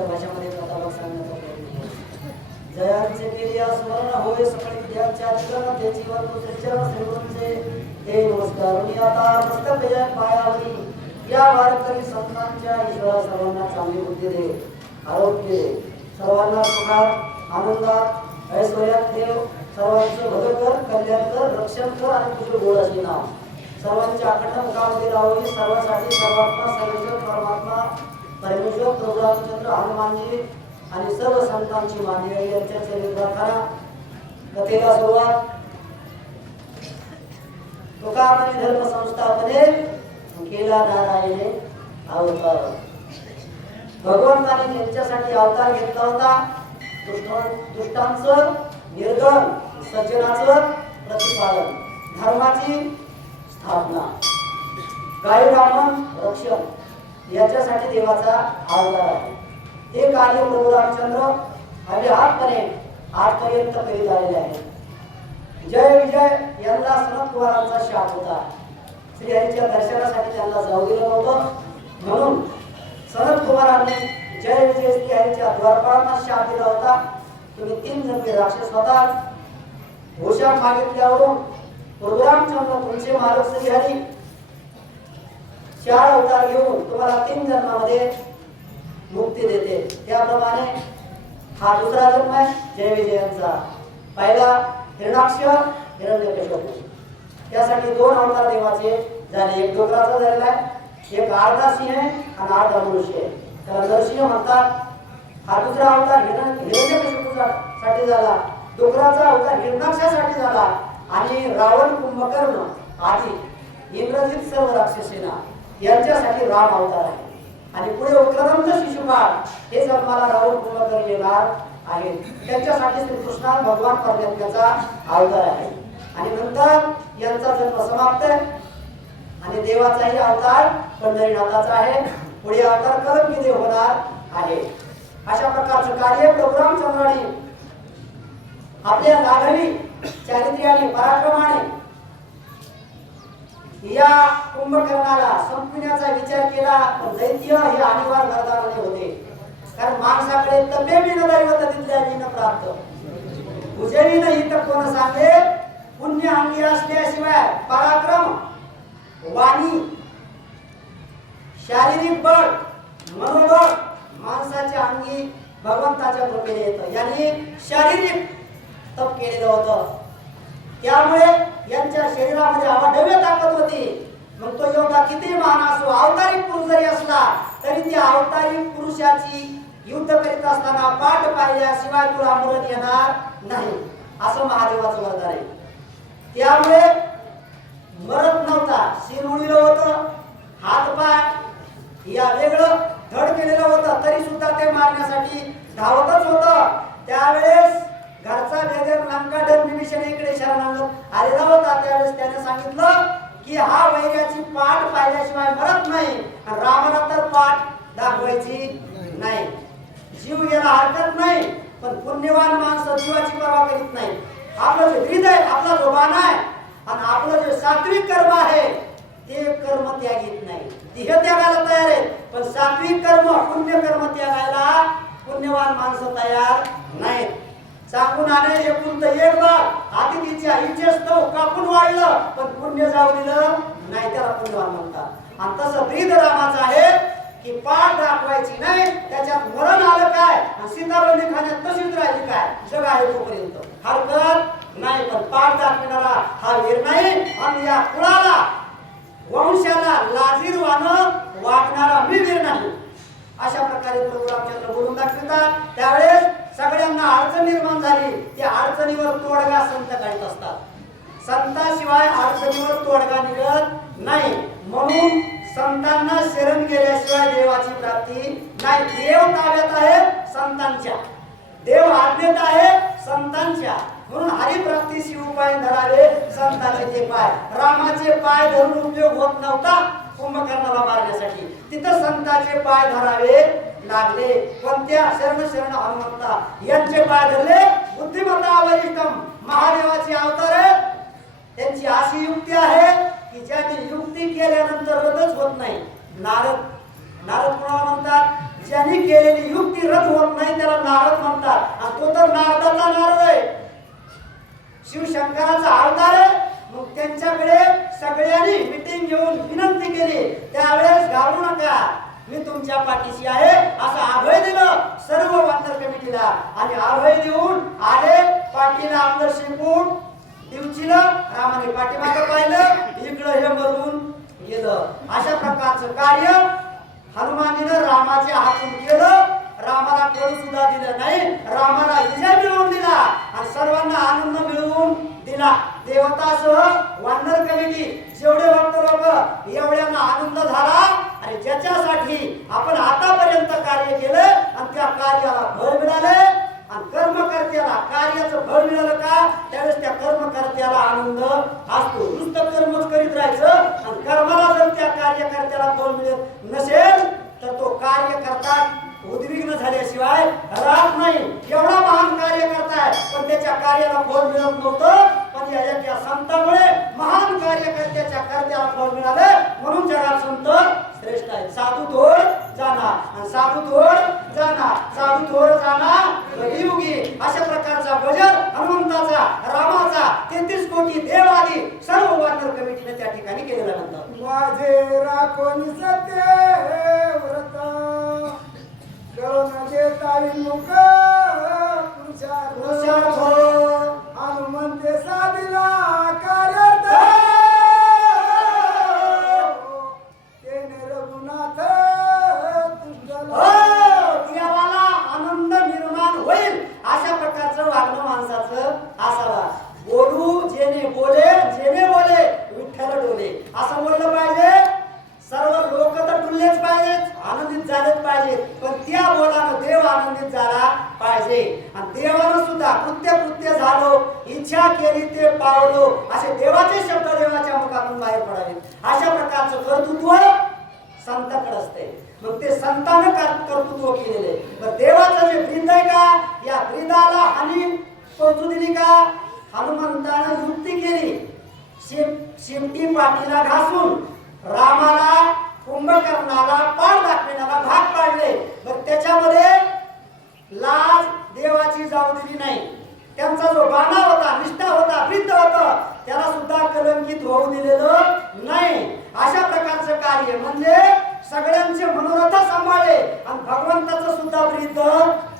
भाषामध्ये कथाभाग सांगण्याचा प्रयत्न केला. जयांचे केली स्मरण होय सकळ विद्याच्या चिरण त्याची वस्तू सच्चरण श्रीगुरूंचे हे नमस्कार. मी आता मस्तक जय पायावरी या वारकरी संतांच्या ईश्वरा सर्वांना चांगली बुद्धी दे, आरोग्य दे, सर्वांना सुखात आनंदात ऐश्वर्यात ठेव, सर्वांचं भलं कर, कल्याण कर, रक्षण कर आणि तुझे गोड असे नाव सर्वांच्या अखंड मुखामध्ये राहावी. सर्वांसाठी सर्वात्मा सर्वेश्वर परमात्मा परमेश्वर प्रभू रामचंद्र हनुमानजी आणि सर्व संतांची मान्य यांच्या चरित्र प्रार्थना. कथेला सुरुवात. तुकारामाने धर्म संस्थापने केला नारायणे अवतार. भगवंताने त्यांच्यासाठी अवतार घेतला होता. दुष्टांचं निर्गण, सज्जनाचं प्रतिपादन, धर्माची स्थापना, गाय ब्राह्मण रक्षण याच्यासाठी देवाचा अवतार आहे. हे कार्य प्रभू रामचंद्र अविरतपणे आजपर्यंत करीत आलेले आहे. जय विजय यांना सनत कुमारांचा शाप होता. श्रीहरीच्या दर्शनासाठी त्यांना जाऊ दिलं नव्हतं, म्हणून सनत कुमारांनी जय विजय श्रीहरीच्या द्वारपाळांना शाप दिला होता. तुम्ही 3 जन्मी राक्षस होता. घोषा मागितल्यावरून प्रभू रामचंद्र तुमचे मालक श्रीहरी 4 अवतार घेऊन तुम्हाला 3 जन्मामध्ये मुक्ती देते. त्याप्रमाणे हा दुसरा जन्म आहे जय विजयांचा. पहिला हिरणाक्ष, हिरण्यकश्यप. त्यासाठी 2 अवतार देवाचे झाले. एक डोकराचा झालेला आहे, एक अर्धा सिंह आणि अर्धा मनुष्य आहे. त्याला नरसिंह म्हणतात. हा दुसरा अवतार हिरण्यकश्यपूसाठी झाला. डोकराचा अवतार हिरणाक्षासाठी झाला आणि रावण कुंभकर्ण आदी इंद्रजित सर्व राक्षसेना यांच्यासाठी राम अवतार आहे. आणि पुढे उग्रदंत शिशुपाळ हे जन्माला रावण कुंभकर्ण येणार आहेत. त्यांच्यासाठी श्रीकृष्ण भगवान परमात्म्याचा अवतार आहे. आणि नंतर यांचा जन्म समाप्त आहे आणि देवाचाही अवतार पंढरीनाथाचा आहे. पुढे अवतार कलंकी देव होणार आहे. अशा प्रकारचं कार्य प्रभू रामचंद्राने आपल्या लाघवी चारित्र्याने पराक्रमाने या कुंभकर्णाला संपविण्याचा विचार केला. पण दैत्य हे अनिवार्य वरदानाने होते. कारण माणसाकडे तपे बिन दैवत तिथल्या बिन प्राप्त उजवी नाही तर कोण सांगे. पुण्य अंगी असल्याशिवाय पराक्रम, वाणी, शारीरिक बळ, मनोबळ माणसाच्या अंगी भगवंताच्या कृपेने येतं. याने शारीरिक तप केलेलं होतं. त्यामुळे यांच्या शरीरामध्ये अवाढव्य ताकद होती. मग तो एवढा किती महान असो, अवतारिक पुरुष जरी असला तरी त्या अवतारिक पुरुषाची युद्ध करीत असताना पाठ पाहिल्याशिवाय तुला मरण येणार नाही असं महादेवाचं वरदान आहे. त्यामुळे मरत नव्हता. शिर उडलेलं होतं, हात पाय या वेगळं धड केलेलं होतं, तरी सुद्धा ते मारण्यासाठी धावतच होतं. त्यावेळेस घरचा बेदर लंकाधर विभीषण इकडे शरणागत आलेला होता. त्यावेळेस त्याने सांगितलं की हा वैर्याची पाठ पाहिल्याशिवाय मरत नाही. रामाला तर पाठ दाखवायची नाही. जीव याला हरकत नाही, पण पुण्यवान माणसं जीवाची पर्वा करीत नाही. आपलं जे हृदय, आपला जो बाण आहे आणि आपलं जे सात्विक कर्म आहे ते कर्म त्यागीत नाही. देह त्यागायला तयार आहे, पण सात्विक कर्म, पुण्य कर्म त्यागायला पुण्यवान माणसं तयार नाहीत. सांगून आले एकुलत एक बाळ आदितीच्या इच्छेस्तव कापून वाढलं, पण पुण्य जाऊ दिलं नाही, त्याला पुण्यवान म्हणतात. आणि तसं ब्रीद रामाचं आहे की पाठ दाखवायची नाही. त्याच्यात मरण आलं काय आणि सीताबंदी खाण्यात तशीच राहिली काय, जग आहे तोपर्यंत हरकत नाही. पण पाठ दाखविणारा हा वीर नाही. आणि या कुळाला, वंशाला लाजीरवानं वागणारा मी वीर नाही. अशा प्रकारे प्रभू रामचंद्र बोलून दाखवतात. त्यावेळेस सगळ्यांना अडचण निर्माण झाली. त्या अडचणीवर तोडगा संत काढत असतात. संताशिवाय अडचणीवर तोडगा निघत नाही. म्हणून संतांना शरण गेल्याशिवाय देवाची प्राप्ती नाही. देव ताब्यात आहे संतांच्या, देव आज्ञेत आहे संतांच्या. म्हणून हरिप्राप्तीशी उपाय धरावे संतांचे ते पाय. रामाचे पाय धरून उपयोग होत नव्हता कुंभकर्णाला मारण्यासाठी. तिथं संतांचे पाय धरावे लागले. कोणत्या? शरण शरण हनुमंता यांचे पाय धरले. बुद्धिमत्ता वरिष्ठम महादेवाचे अवतार आहेत. त्यांची अशी युक्ती आहे की ज्याने युक्ती केल्यानंतर रद्दच होत नाही. नारद नारद कोणाला म्हणतात? ज्यांनी केलेली युक्ती रद्द होत नाही त्याला नारद म्हणतात. आणि तो तर नारदाचा नारद आहे, शिवशंकराचा अवतार आहे. मग त्यांच्याकडे सगळ्यांनी मीटिंग घेऊन विनंती केली, त्यावेळेस घाबरू नका, मी तुमच्या पाठीशी आहे असं अभय दिलं सर्व वानर कमिटीला. आणि अभय देऊन आले, पाठीला आपलं शेपूट दिवचीलं, रामाने पाठीमागं पाहिलं, इकडं हे मरून गेलं. अशा प्रकारचं कार्य हनुमानीनं रामाच्या हातून केलं. रामाला कळू सुद्धा दिलं नाही, रामाला विजय मिळवून दिला आणि सर्वांना आनंद मिळवून दिला. देवतासह वानर कमिटी जेवढे भक्त लोक एवढ्यांना आनंद झाला. आणि ज्याच्यासाठी आपण आतापर्यंत कार्य केलं आणि त्या कार्याला फळ मिळाले आणि कर्मकर्त्याला कार्याचं फळ मिळालं का, त्यावेळेस त्या कर्मकर्त्याला आनंद असतो. नुसतं कर्मच करीत राहायचं आणि कर्माला जर त्या कार्यकर्त्याला फळ मिळत नसेल तर तो कार्यकर्ता उद्विग्न झाल्याशिवाय राहत नाही. एवढा महान कार्य करताय पण त्याच्या कार्याला फळ मिळत नव्हतं, पण या संतांमुळे महान कार्यकर्त्याच्या कर्त्याला फळ मिळाले, म्हणून जगात संत श्रेष्ठ आहेत. साधू थोर जाना आणि साधू थोर जाना, साधू थोर जाना कलियुगी. अशा प्रकारचा गजर हनुमंताचा, रामाचा 33 कोटी देवादी सर्व वानर कमिटीने त्या ठिकाणी केलेला नंतर माझे राखोनी सत्य व्रत कळून देता मुख पुरुषार्थ हनुमंते साधिला कार्यार्थ तेने रघुनाथ देवाला आनंद निर्माण होईल अशा प्रकारचं वागणं माणसाचं असावा. बोलू जेने बोले, जेने बोले विठ्ठल डोले असं बोललं पाहिजे. सर्व लोक तर डुललेच पाहिजेत, आनंदित झालेच पाहिजेत, पण त्या बोलानं देव आनंदित झाला पाहिजे. आणि देवानं सुद्धा कृत्य झालो, इच्छा केली ते पावलो असे देवाचे शब्द देवाच्या मुखातून बाहेर पडावेत. अशा प्रकारचं कर्तृत्व संतांकडे असते. मग ते संतांनं कर्तृत्व केलेले. पण देवाचं जे ब्रीद आहे का, या ब्रीदाला हानी पोहोचू दिली का? हनुमंतानं युक्ती केली, शेपटी पाठीला घासून रामाला कुंभकर्णाला पाड दाखविण्याला भाग पाडले. पण त्याच्यामध्ये लाज देवाची जाऊ दिली नाही. त्यांचा जो बाणा होता, निष्ठा होता, ब्रीद होता, त्याला सुद्धा कलंकित होऊ दिलेलं नाही. अशा प्रकारचं कार्य म्हणजे सगळ्यांचे मनोरथ सांभाळले आणि भगवंताचं सुद्धा ब्रीद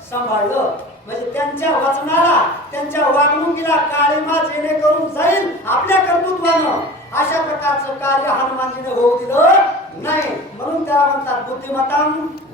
सांभाळलं. म्हणजे त्यांच्या वचनाला, त्यांच्या वागणुकीला काळीमा जेणेकरून जाईल आपल्या कर्तृत्वानं. अशा प्रकारचं कार्य हनुमानजीने होऊ दिलं नाही. म्हणून त्याला म्हणतात बुद्धिमतां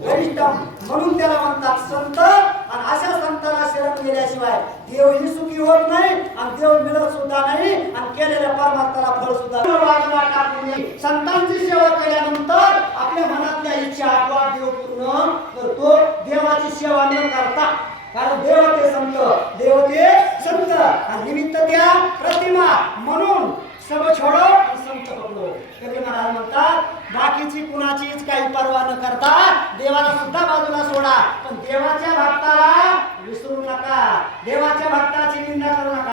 वरिष्ठम, म्हणून त्याला म्हणतात संत. आणि अशा संतांना शरण गेल्याशिवाय देवही सुखी होत नाही आणि देव मिळत सुद्धा नाही आणि केलेल्या परमार्थाला फळ सुद्धा बाजूला टाकून संतांची सेवा केल्यानंतर आपल्या मनातल्या इच्छा आपोआप देव पूर्ण करतो. देवाची सेवा न करता, कारण देव ते संत, देव ते संत आणि निमित्त त्या प्रतिमा, म्हणून सब छोडो आणि संत पकडो. कधी महाराज म्हणतात बाकीची कुणाचीच काही पर्वा न करता देवाला सुद्धा बाजूला सोडा, पण देवाच्या भक्ताला विसरू नका, देवाच्या भक्ताची निंदा करू नका.